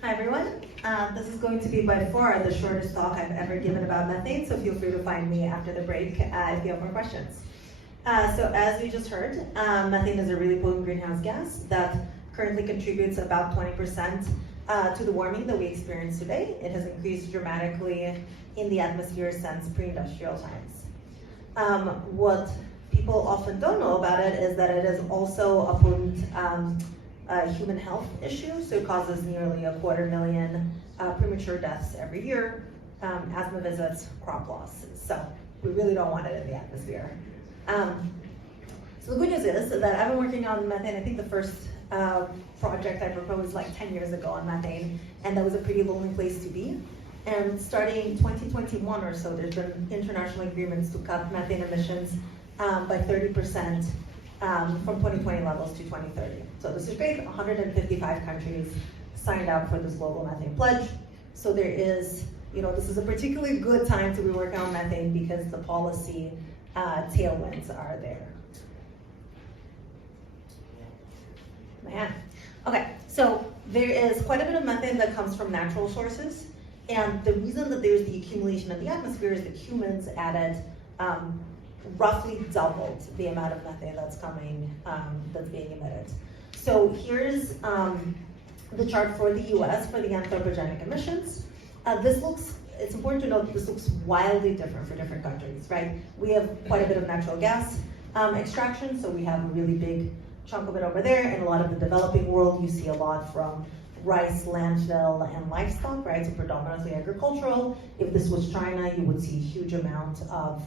Hi everyone. This is going to be by far the shortest talk I've ever given about methane, so feel free to find me after the break if you have more questions. So as we just heard, methane is a really potent greenhouse gas that currently contributes about 20% to the warming that we experience today. It has increased dramatically in the atmosphere since pre-industrial times. What people often don't know about it is that it is also a potent human health issue, so it causes nearly 250,000 premature deaths every year, asthma visits, crop loss. So we really don't want it in the atmosphere. So the good news is that I've been working on methane. I think the first project I proposed like 10 years ago on methane, and that was a pretty lonely place to be. And starting 2021 or so, there's been international agreements to cut methane emissions by 30% from 2020 levels to 2030. So this is great. 155 countries signed up for this global methane pledge. So there is, this is a particularly good time to be working on methane because the policy tailwinds are there. Man. Okay, so there is quite a bit of methane that comes from natural sources. And the reason that there's the accumulation in the atmosphere is that humans added roughly doubled the amount of methane that's coming, that's being emitted. So here's the chart for the US for the anthropogenic emissions. It's important to note that this looks wildly different for different countries, right? We have quite a bit of natural gas extraction, so we have a really big chunk of it over there. In a lot of the developing world, you see a lot from rice, landfill, and livestock, right? So predominantly agricultural. If this was China, you would see a huge amount of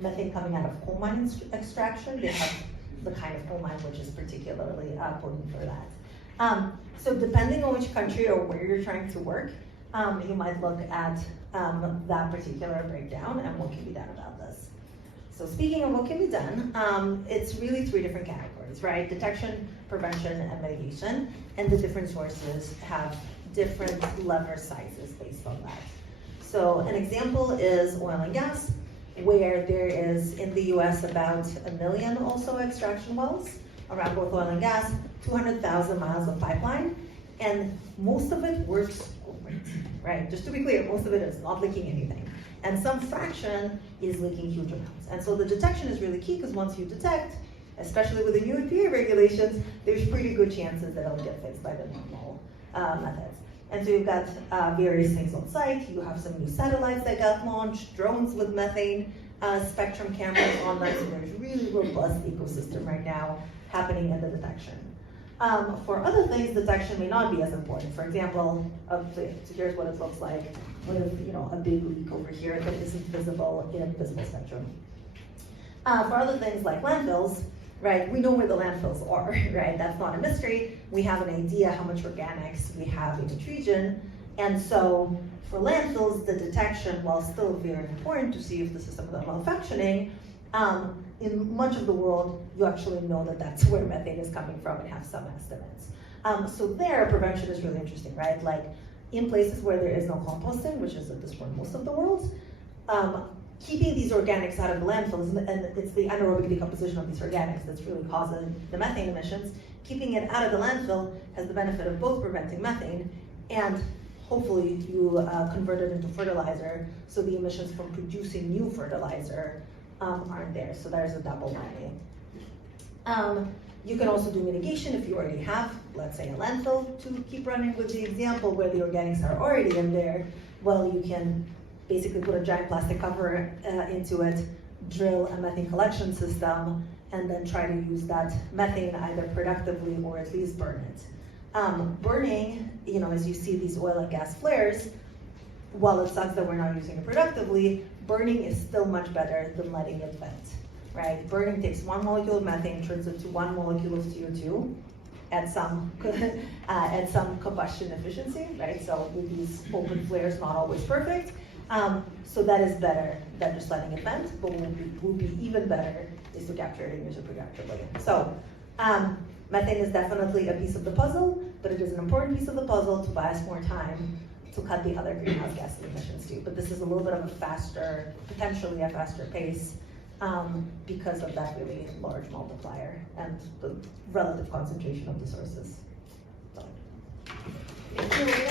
methane coming out of coal mine extraction. They have the kind of coal mine which is particularly potent for that. So depending on which country or where you're trying to work, you might look at that particular breakdown and what can be done about this. So speaking of what can be done, it's really three different categories, right? Detection, prevention, and mitigation. And the different sources have different lever sizes based on that. So an example is oil and gas, where there is in the US about 1 million also extraction wells around both oil and gas, 200,000 miles of pipeline, and most of it works great, right? Just to be clear, most of it is not leaking anything. And some fraction is leaking huge amounts. And so the detection is really key because once you detect, especially with the new EPA regulations, there's pretty good chances that it'll get fixed by the normal methods. And so you've got various things on site. You have some new satellites that got launched, drones with methane spectrum cameras on them. So there's really robust ecosystem right now happening in the detection. For other things, detection may not be as important. For example, so here's what it looks like with a big leak over here that isn't visible in visible spectrum. For other things like landfills, right, we know where the landfills are, right? That's not a mystery. We have an idea how much organics we have in each region. And so for landfills, the detection, while still very important to see if the systems are malfunctioning, in much of the world, you actually know that that's where methane is coming from and have some estimates. So there, prevention is really interesting, right? Like in places where there is no composting, which is at this point most of the world, keeping these organics out of the landfills, and it's the anaerobic decomposition of these organics that's really causing the methane emissions, keeping it out of the landfill has the benefit of both preventing methane and hopefully you convert it into fertilizer, so the emissions from producing new fertilizer aren't there. So there's a double whammy. You can also do mitigation if you already have, let's say, a landfill, to keep running with the example where the organics are already in there. Well, you can basically put a giant plastic cover into it, drill a methane collection system, and then try to use that methane either productively or at least burn it. Burning, as you see these oil and gas flares, while it sucks that we're not using it productively, burning is still much better than letting it vent, right? Burning takes one molecule of methane, turns it to one molecule of CO2 at some combustion efficiency, right? So with these open flares, not always perfect. So that is better than just letting it vent, but what will be even better is to capture it and use it productively. So methane is definitely a piece of the puzzle, but it is an important piece of the puzzle to buy us more time to cut the other greenhouse gas emissions too. But this is a little bit of a faster, potentially a faster pace because of that really large multiplier and the relative concentration of the sources. So. Thank you.